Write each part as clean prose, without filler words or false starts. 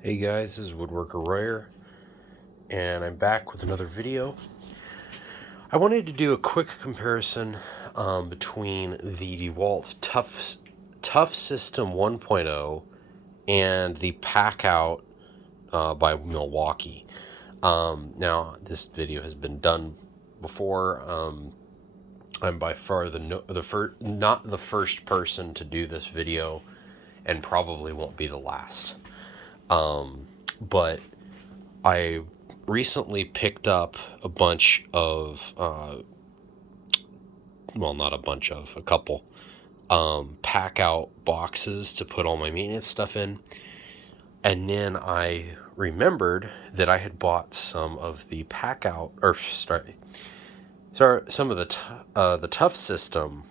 Hey guys, this is Woodworker Royer, and I'm back with another video. I wanted to do a quick comparison between the DeWalt Toughsystem 1.0 and the Packout by Milwaukee. Now, this video has been done before. I'm by far not the first person to do this video, and probably won't be the last. But I recently picked up a bunch of, a couple Packout boxes to put all my maintenance stuff in. And then I remembered that I had bought some of the some of the Toughsystem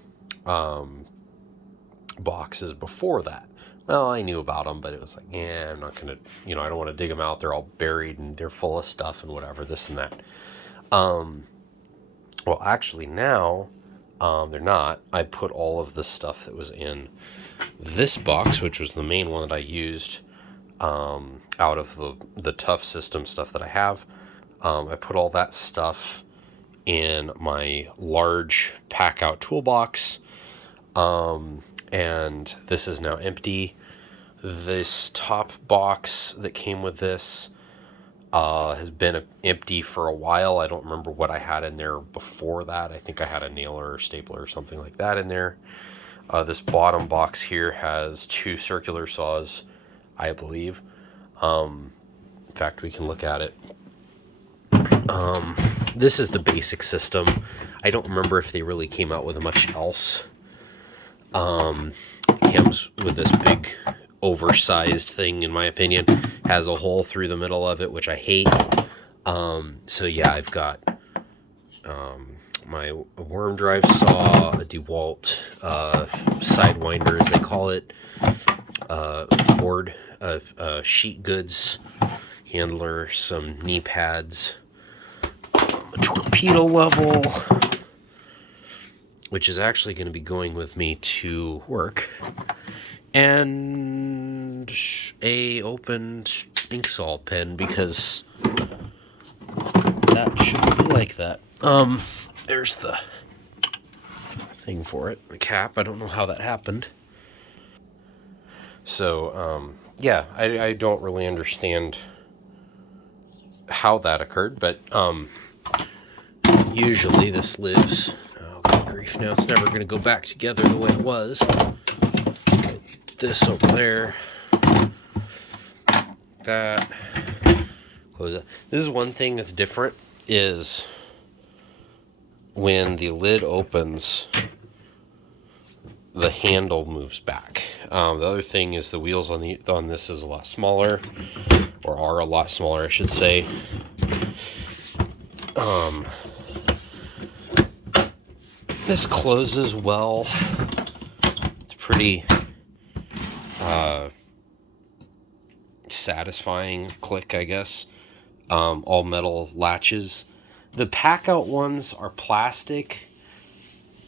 boxes before that. Well, I knew about them, but it was like, I'm not going to, I don't want to dig them out. They're all buried and they're full of stuff and whatever, this and that. Well, actually now, they're not. I put all of the stuff that was in this box, which was the main one that I used, out of the Toughsystem stuff that I have. I put all that stuff in my large Packout toolbox. And this is now empty. This top box that came with this has been empty for a while. I don't remember what I had in there before that. I think I had a nailer or stapler or something like that in there. This bottom box here has 2 circular saws, I believe. In fact, we can look at it. This is the basic system. I don't remember if they really came out with much else. Comes with this big oversized thing, in my opinion. Has a hole through the middle of it, which I hate. So yeah, I've got my worm drive saw, a DeWalt sidewinder, as they call it, board, sheet goods handler, some knee pads, a torpedo level, which is actually going to be going with me to work, and a opened Inksol pen, because that shouldn't be like that. There's the thing for it, the cap. I don't know how that happened. So, yeah, I don't really understand how that occurred, but usually this lives... grief, now it's never going to go back together the way it was. Put this over there. That. Close it. This is one thing that's different, is when the lid opens, the handle moves back. The other thing is the wheels on this is a lot smaller, or are a lot smaller, I should say. This closes well. It's pretty satisfying click, I guess. All metal latches. The Packout ones are plastic.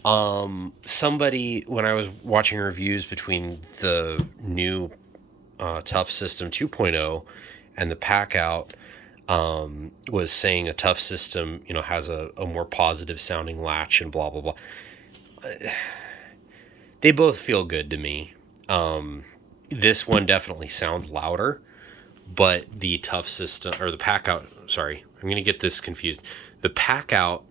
Somebody, when I was watching reviews between the new Toughsystem 2.0 and the Packout, was saying a Toughsystem, has a more positive sounding latch and blah, blah, blah. They both feel good to me. This one definitely sounds louder, but the Toughsystem, or the Packout, sorry, I'm going to get this confused. The Packout,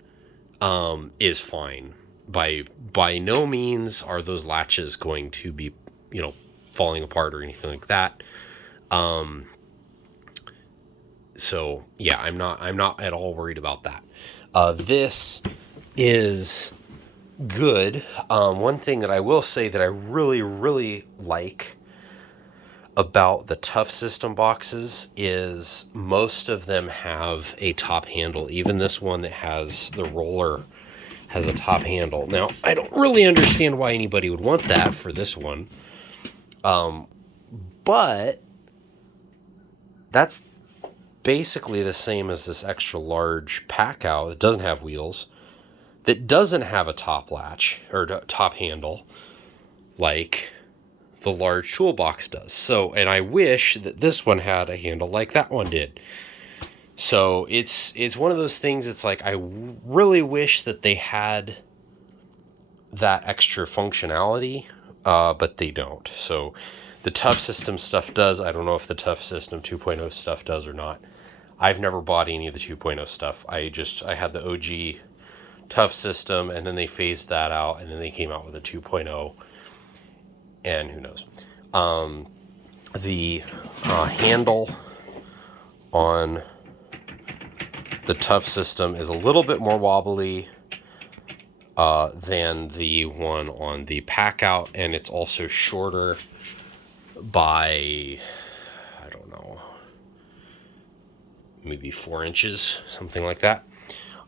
is fine. By no means are those latches going to be, falling apart or anything like that. So yeah, I'm not at all worried about that. This is good. One thing that I will say that I really, really like about the Toughsystem boxes is most of them have a top handle. Even this one that has the roller has a top handle. Now, I don't really understand why anybody would want that for this one. But that's basically the same as this extra large Packout that doesn't have wheels, that doesn't have a top latch or top handle like the large toolbox does. So, and I wish that this one had a handle like that one did. So it's one of those things. It's like I really wish that they had that extra functionality, but they don't. So the Toughsystem stuff does. I don't know if the Toughsystem 2.0 stuff does or not. I've never bought any of the 2.0 stuff. I had the OG Toughsystem, and then they phased that out, and then they came out with a 2.0, and who knows. The handle on the Toughsystem is a little bit more wobbly than the one on the Packout, and it's also shorter by, I don't know, maybe 4 inches, something like that.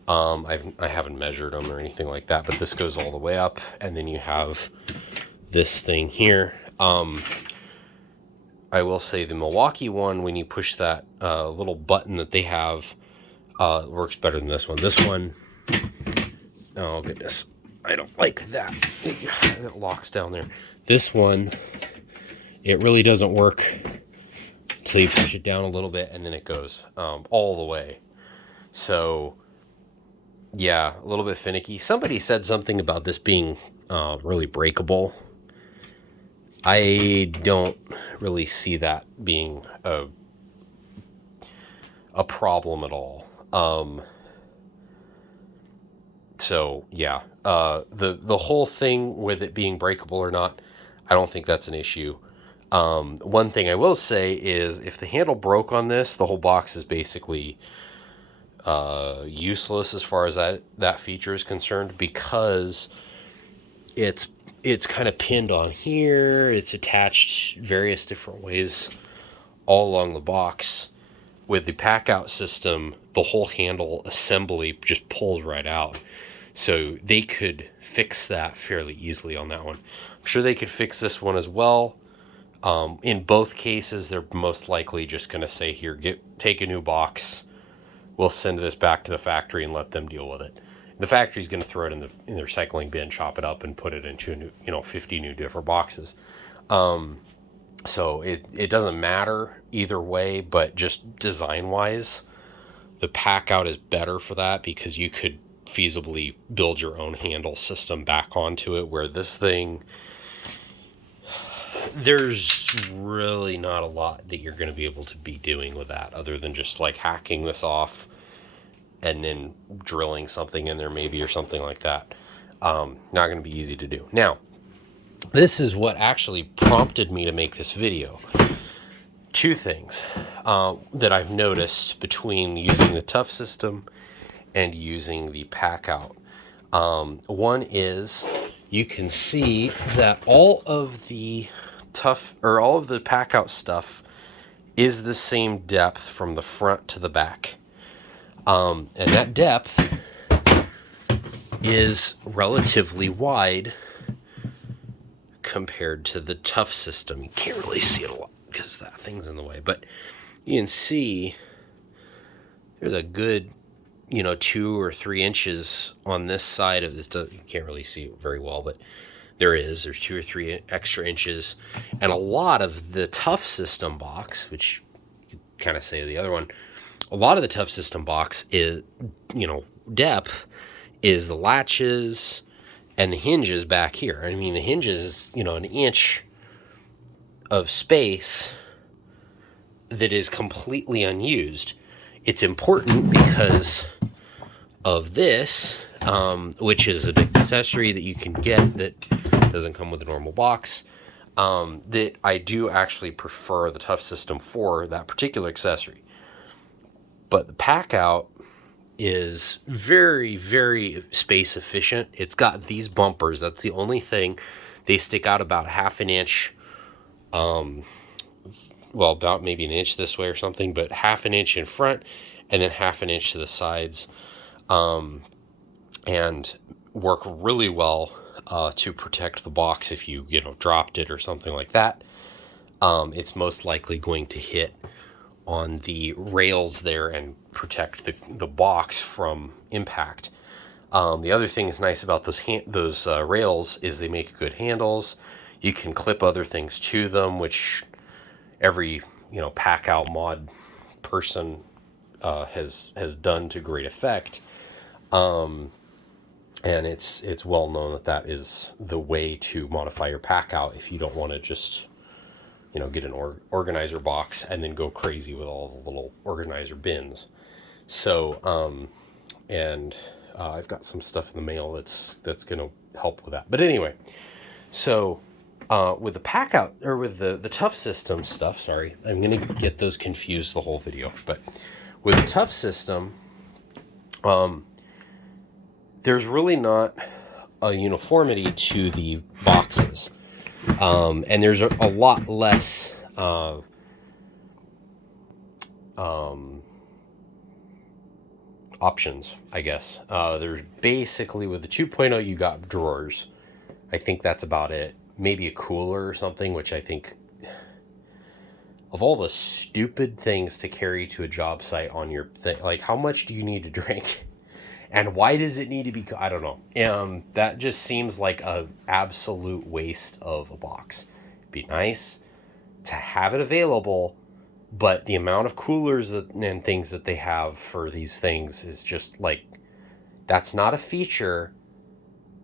I haven't measured them or anything like that, but this goes all the way up, and then you have this thing here. I will say the Milwaukee one, when you push that little button that they have, works better than this one. This one, oh goodness, I don't like that. It locks down there. This one, it really doesn't work until you push it down a little bit, and then it goes all the way. So yeah, a little bit finicky. Somebody said something about this being really breakable. I don't really see that being a problem at all. So yeah, the whole thing with it being breakable or not, I don't think that's an issue. One thing I will say is if the handle broke on this, the whole box is basically useless as far as that feature is concerned, because it's kind of pinned on here. It's attached various different ways all along the box. With the Packout system, the whole handle assembly just pulls right out. So they could fix that fairly easily on that one. I'm sure they could fix this one as well. In both cases, they're most likely just going to say, here, take a new box. We'll send this back to the factory and let them deal with it. The factory's going to throw it in the recycling bin, chop it up, and put it into 50 new different boxes. So it doesn't matter either way, but just design-wise, the Packout is better for that, because you could feasibly build your own handle system back onto it, where this thing, there's really not a lot that you're going to be able to be doing with that, other than just like hacking this off and then drilling something in there maybe, or something like that. Not going to be easy to do. Now, this is what actually prompted me to make this video. Two things that I've noticed between using the Toughsystem and using the Packout. One is you can see that all of the Packout stuff is the same depth from the front to the back. And that depth is relatively wide compared to the Toughsystem. You can't really see it a lot because that thing's in the way, but you can see there's a good 2 or 3 inches on this side of this. You can't really see it very well, but there's 2 or 3 extra inches. And a lot of the Toughsystem box, which you could kind of say the other one, a lot of the Toughsystem box is, depth is the latches and the hinges back here. I mean, the hinges is, an inch of space that is completely unused. It's important because of this, which is an accessory that you can get that doesn't come with a normal box, that I do actually prefer the Toughsystem for that particular accessory. But the Packout is very, very space efficient. It's got these bumpers. That's the only thing. They stick out about half an inch, about maybe an inch this way or something, but half an inch in front and then half an inch to the sides, and work really well to protect the box if you dropped it or something like that. It's most likely going to hit on the rails there and protect the box from impact. The other thing that's nice about those rails is they make good handles. You can clip other things to them, which every, you know, Packout mod person has done to great effect. And it's well known that that is the way to modify your Packout if you don't want to just, you know, get an organizer box and then go crazy with all the little organizer bins. So, I've got some stuff in the mail that's going to help with that. But anyway, so with the Packout, or with the Toughsystem stuff, sorry, I'm going to get those confused the whole video. But with the Toughsystem, there's really not a uniformity to the boxes. And there's a lot less options, I guess. There's basically, with the 2.0, you got drawers. I think that's about it. Maybe a cooler or something, which I think, of all the stupid things to carry to a job site on your thing, like, how much do you need to drink? And why does it need to be, I don't know. That just seems like a absolute waste of a box. It'd be nice to have it available, but the amount of coolers and things that they have for these things is just like, that's not a feature.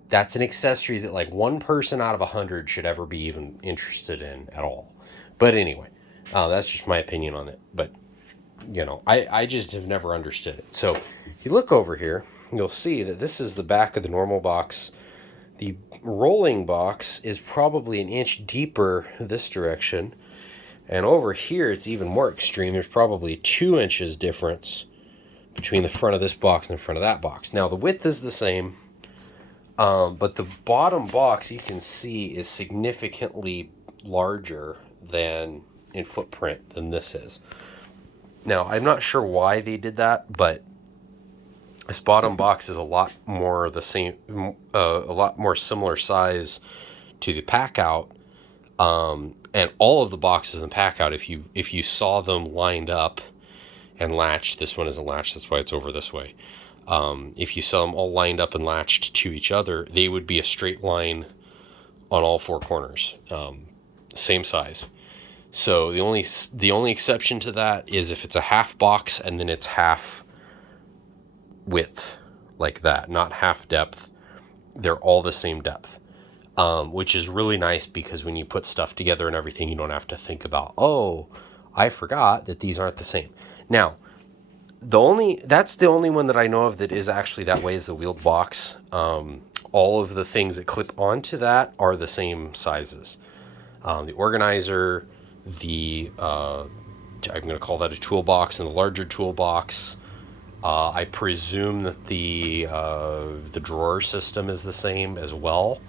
That's an accessory that like one person out of 100 should ever be even interested in at all. But anyway, that's just my opinion on it. But, you know, I just have never understood it. So you look over here, you'll see that this is the back of the normal box. The rolling box is probably an inch deeper this direction. And over here, it's even more extreme. There's probably 2 inches difference between the front of this box and the front of that box. Now, the width is the same, but the bottom box, you can see, is significantly larger than in footprint than this is. Now, I'm not sure why they did that, but this bottom box is a lot more the same, a lot more similar size to the Packout. And all of the boxes in Packout, if you saw them lined up and latched, this one isn't latched, that's why it's over this way. If you saw them all lined up and latched to each other, they would be a straight line on all 4 corners, same size. So the only exception to that is if it's a half box and then it's half width, like that, not half depth. They're all the same depth. Which is really nice because when you put stuff together and everything, you don't have to think about, oh, I forgot that these aren't the same. Now, that's the only one that I know of that is actually that way, is the wheeled box. All of the things that clip onto that are the same sizes. The organizer, I'm going to call that a toolbox, and the larger toolbox. I presume that the drawer system is the same as well.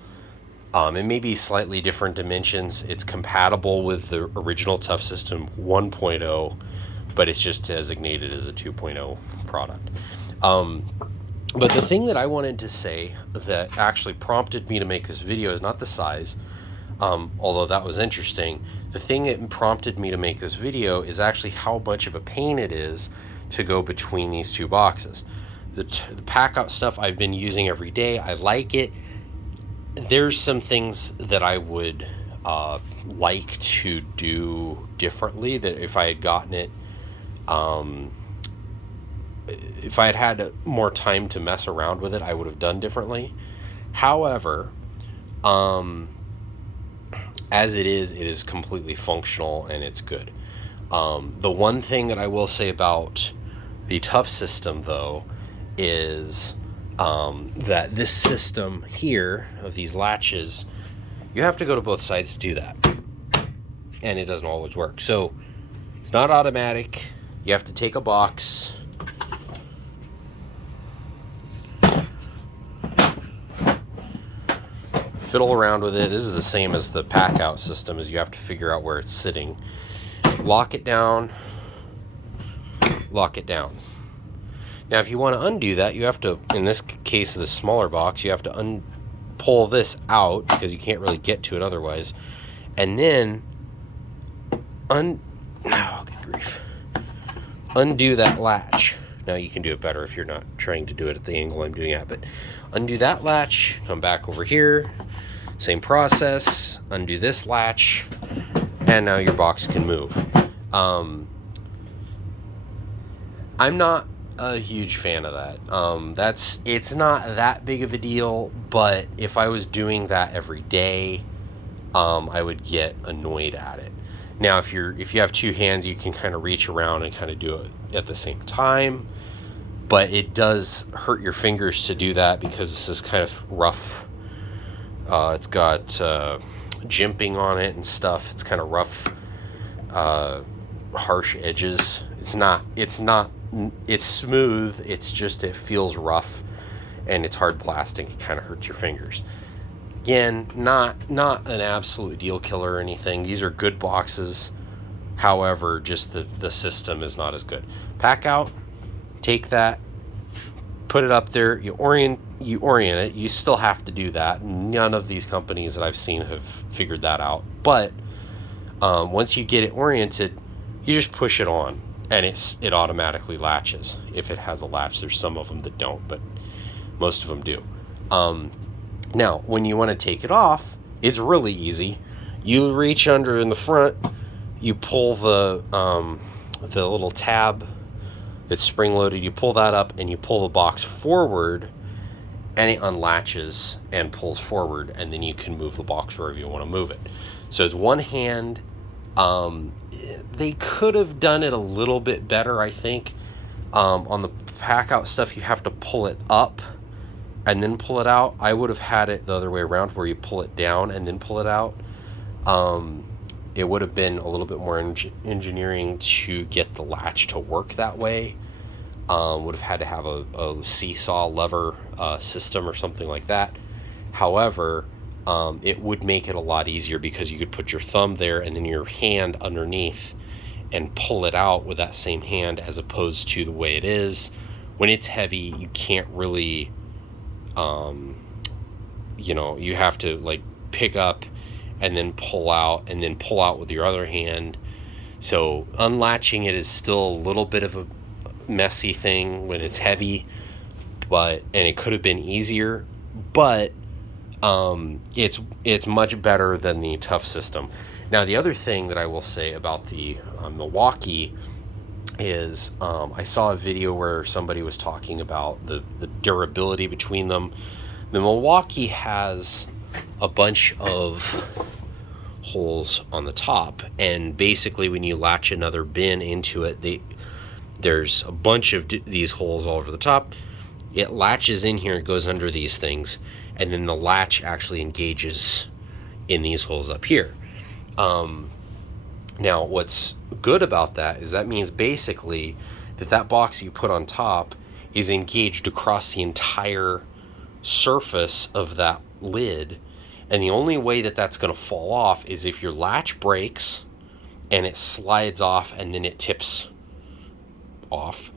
It may be slightly different dimensions. It's compatible with the original Toughsystem 1.0, but it's just designated as a 2.0 product. But the thing that I wanted to say that actually prompted me to make this video is not the size, although that was interesting. The thing that prompted me to make this video is actually how much of a pain it is to go between these 2 boxes. The Packout stuff I've been using every day. I like it. There's some things that I would like to do differently, that if I had gotten it, if I had had more time to mess around with it, I would have done differently. However, as it is completely functional and it's good. The one thing that I will say about the Toughsystem, though, is that this system here of these latches, you have to go to both sides to do that, and it doesn't always work. So it's not automatic. You have to take a box, fiddle around with it. This is the same as the Packout system, is you have to figure out where it's sitting, lock it down, lock it down. Now, if you want to undo that, you have to, in this case of the smaller box, you have to pull this out because you can't really get to it otherwise. And then, oh, good grief. Undo that latch. Now, you can do it better if you're not trying to do it at the angle I'm doing it, but undo that latch, come back over here, Same process, undo this latch, and now your box can move. I'm not a huge fan of that. It's not that big of a deal, but if I was doing that every day, I would get annoyed at it. Now, if you have two hands, you can kind of reach around and kind of do it at the same time, but it does hurt your fingers to do that because this is kind of rough. It's got jimping on it and stuff. It's kind of rough, harsh edges. It's smooth. It's just, it feels rough, and it's hard plastic. It kind of hurts your fingers. Again, not an absolute deal killer or anything. These are good boxes. However, just the system is not as good. Packout, take that, put it up there. You orient it. You still have to do that. None of these companies that I've seen have figured that out. But once you get it oriented, you just push it on, and it automatically latches. If it has a latch, there's some of them that don't, but most of them do. Now, when you want to take it off, it's really easy. You reach under in the front, you pull the little tab that's spring-loaded, you pull that up, and you pull the box forward, and it unlatches and pulls forward, and then you can move the box wherever you want to move it. So it's one hand. They could have done it a little bit better, I think. On the Packout stuff, you have to pull it up and then pull it out. I would have had it the other way around, where you pull it down and then pull it out. It would have been a little bit more engineering to get the latch to work that way. Would have had to have a seesaw lever system or something like that. However, it would make it a lot easier, because you could put your thumb there and then your hand underneath and pull it out with that same hand, as opposed to the way it is. When it's heavy, you can't really... you have to like pick up and then pull out with your other hand. So unlatching it is still a little bit of a messy thing when it's heavy, and it could have been easier, but it's much better than the Toughsystem. Now, the other thing that I will say about the Milwaukee is I saw a video where somebody was talking about the durability between them. The Milwaukee has a bunch of holes on the top, and basically when you latch another bin into it, there's a bunch of these holes all over the top. It latches in here, it goes under these things, and then the latch actually engages in these holes up here. Now, what's good about that is that means basically that box you put on top is engaged across the entire surface of that lid, and the only way that's going to fall off is if your latch breaks and it slides off and then it tips off,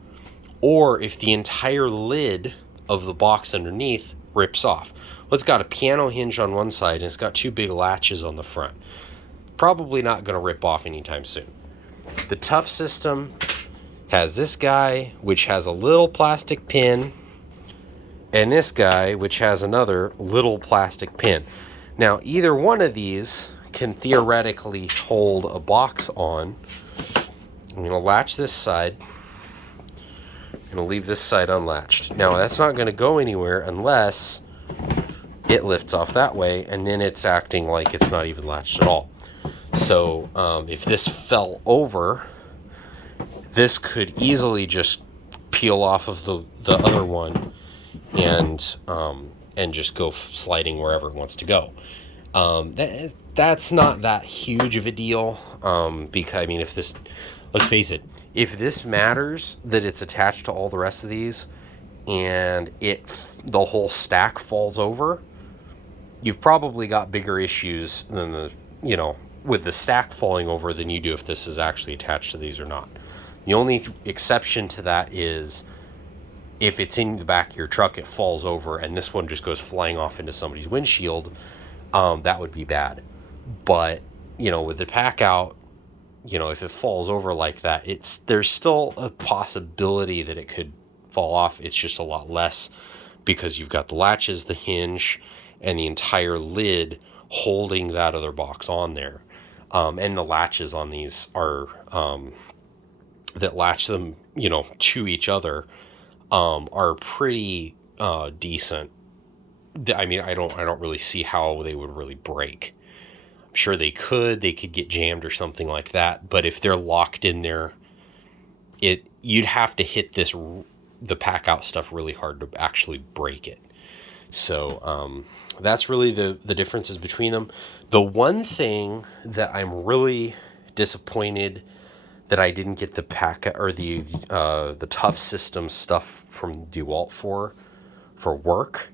or if the entire lid of the box underneath rips off. Well, it's got a piano hinge on one side and it's got two big latches on the front. Probably not going to rip off anytime soon. The Toughsystem has this guy, which has a little plastic pin, and this guy, which has another little plastic pin. Now, either one of these can theoretically hold a box on. I'm going to latch this side. I'm going to leave this side unlatched. Now, that's not going to go anywhere unless it lifts off that way, and then it's acting like it's not even latched at all. So if this fell over, this could easily just peel off of the other one and just go sliding wherever it wants to go. That's not that huge of a deal, because I mean, let's face it, if this matters that it's attached to all the rest of these and the whole stack falls over, you've probably got bigger issues than with the stack falling over than you do if this is actually attached to these or not. The only exception to that is if it's in the back of your truck, it falls over, and this one just goes flying off into somebody's windshield. That would be bad. But, with the Packout, if it falls over like that, there's still a possibility that it could fall off. It's just a lot less because you've got the latches, the hinge, and the entire lid holding that other box on there. And the latches on these are that latch them, to each other, are pretty decent. I mean, I don't really see how they would really break. I'm sure they could get jammed or something like that, but if they're locked in there, you'd have to hit the Packout stuff really hard to actually break it. So that's really the differences between them. The one thing that I'm really disappointed that I didn't get the Packout or the Toughsystem stuff from DeWalt for work.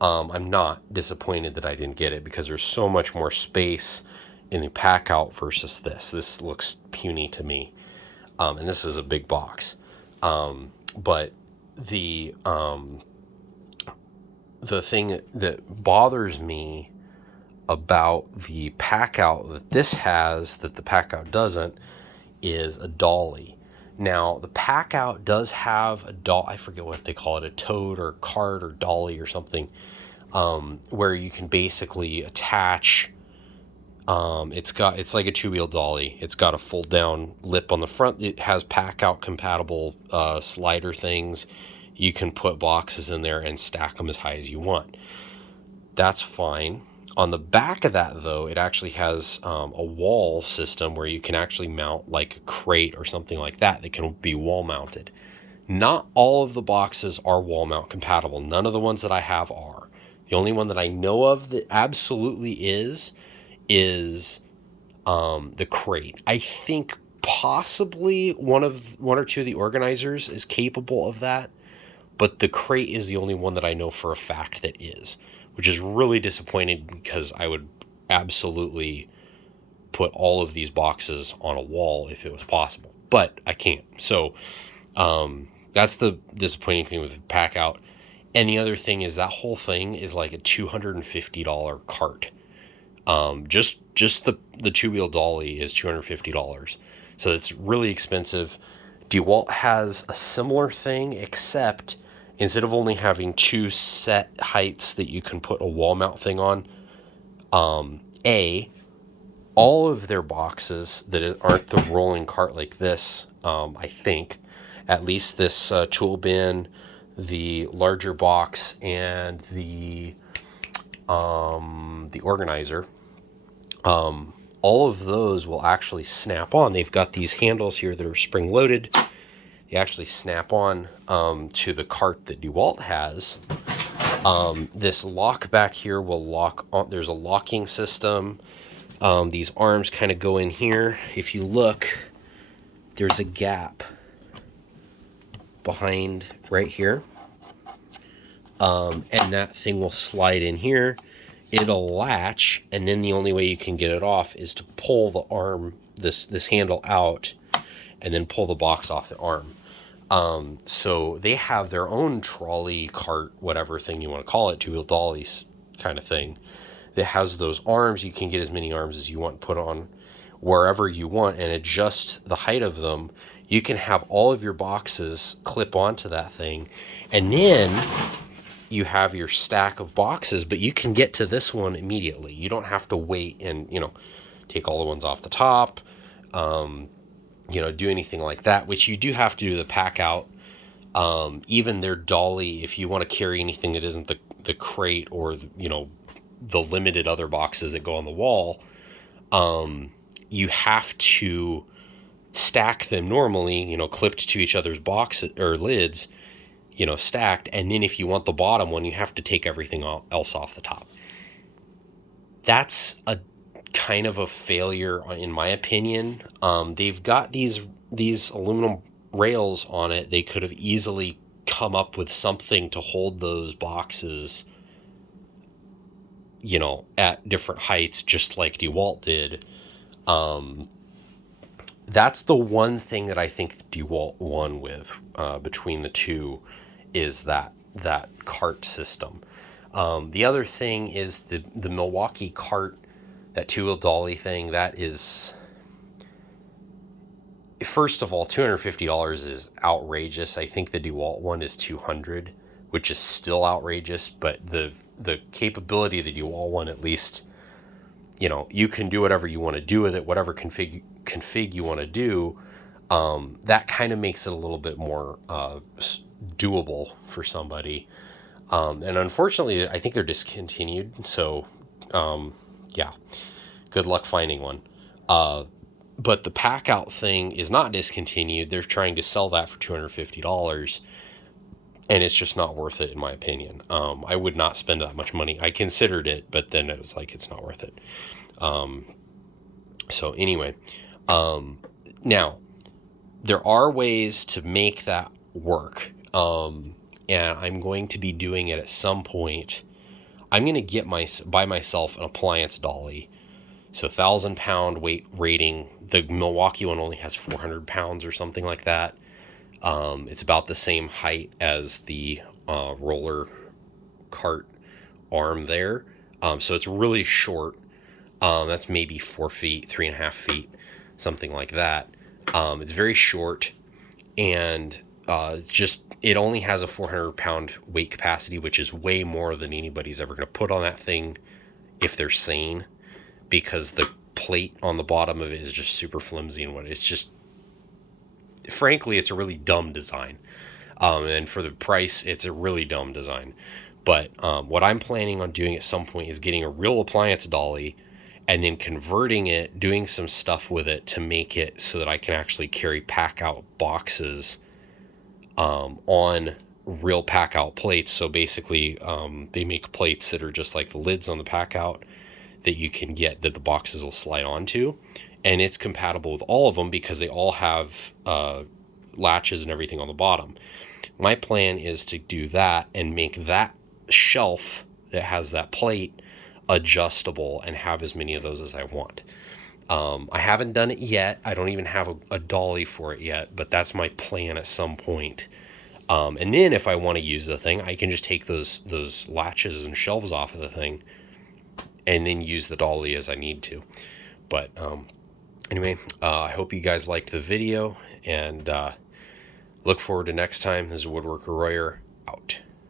I'm not disappointed that I didn't get it, because there's so much more space in the Packout versus this. This looks puny to me, and this is a big box. But the thing that bothers me about the Packout that this has that the Packout doesn't is a dolly. Now, the Packout does have a I forget what they call it, a tote or cart or dolly or something, where you can basically attach. It's like a two-wheel dolly. It's got a fold-down lip on the front. It has Packout compatible slider things. You can put boxes in there and stack them as high as you want. That's fine. On the back of that, though, it actually has a wall system where you can actually mount like a crate or something like that can be wall mounted. Not all of the boxes are wall mount compatible. None of the ones that I have are. The only one that I know of that absolutely is the crate. I think possibly one or two of the organizers is capable of that, but the crate is the only one that I know for a fact that is, which is really disappointing, because I would absolutely put all of these boxes on a wall if it was possible, but I can't. So that's the disappointing thing with the Packout. And the other thing is that whole thing is like a $250 cart. Just the two-wheel dolly is $250. So it's really expensive. DeWalt has a similar thing, except instead of only having two set heights that you can put a wall mount thing on, all of their boxes that aren't the rolling cart like this, I think, at least this tool bin, the larger box, and the organizer, all of those will actually snap on. They've got these handles here that are spring loaded. They actually snap on to the cart that DeWalt has. This lock back here will lock on. There's a locking system. These arms kind of go in here. If you look, there's a gap behind right here. And that thing will slide in here. It'll latch, and then the only way you can get it off is to pull the arm, this handle out, and then pull the box off the arm. So they have their own trolley, cart, whatever thing you want to call it, two-wheel dollies kind of thing, that has those arms. You can get as many arms as you want put on wherever you want and adjust the height of them. You can have all of your boxes clip onto that thing, and then you have your stack of boxes, but you can get to this one immediately. You don't have to wait and, take all the ones off the top, do anything like that, which you do have to do the Packout. Even their dolly, if you want to carry anything that isn't the crate or, the limited other boxes that go on the wall, you have to stack them normally, clipped to each other's boxes or lids, stacked. And then if you want the bottom one, you have to take everything else off the top. That's a kind of a failure, in my opinion. They've got these aluminum rails on it. They could have easily come up with something to hold those boxes, at different heights, just like DeWalt did. That's the one thing that I think DeWalt won with, between the two, is that cart system. The other thing is the Milwaukee cart, that two-wheel dolly thing. That is, first of all, $250 is outrageous. I think the DeWalt one is $200, which is still outrageous, but the capability of the DeWalt one, at least you know, you can do whatever you want to do with it, whatever config you want to do. That kind of makes it a little bit more doable for somebody. And unfortunately, I think they're discontinued. So, yeah, good luck finding one. But the Packout thing is not discontinued. They're trying to sell that for $250. And it's just not worth it, in my opinion. I would not spend that much money. I considered it, but then it was like, it's not worth it. So anyway, now there are ways to make that work. And I'm going to be doing it at some point. I'm going to buy myself an appliance dolly. So 1,000-pound weight rating. The Milwaukee one only has 400 pounds or something like that. It's about the same height as the roller cart arm there. So it's really short. That's maybe 4 feet, 3.5 feet, something like that. It's very short, and it only has a 400-pound weight capacity, which is way more than anybody's ever going to put on that thing if they're sane, because the plate on the bottom of it is just super flimsy, and it's just, frankly, it's a really dumb design. And for the price, it's a really dumb design. But what I'm planning on doing at some point is getting a real appliance dolly and then converting it, doing some stuff with it to make it so that I can actually carry Packout boxes on real Packout plates. So basically, they make plates that are just like the lids on the Packout that you can get, that the boxes will slide onto. And it's compatible with all of them because they all have latches and everything on the bottom. My plan is to do that and make that shelf that has that plate adjustable and have as many of those as I want. I haven't done it yet. I don't even have a dolly for it yet, but that's my plan at some point. And then if I want to use the thing, I can just take those latches and shelves off of the thing and then use the dolly as I need to. But anyway, I hope you guys liked the video, and look forward to next time. This is Woodworker Royer, out.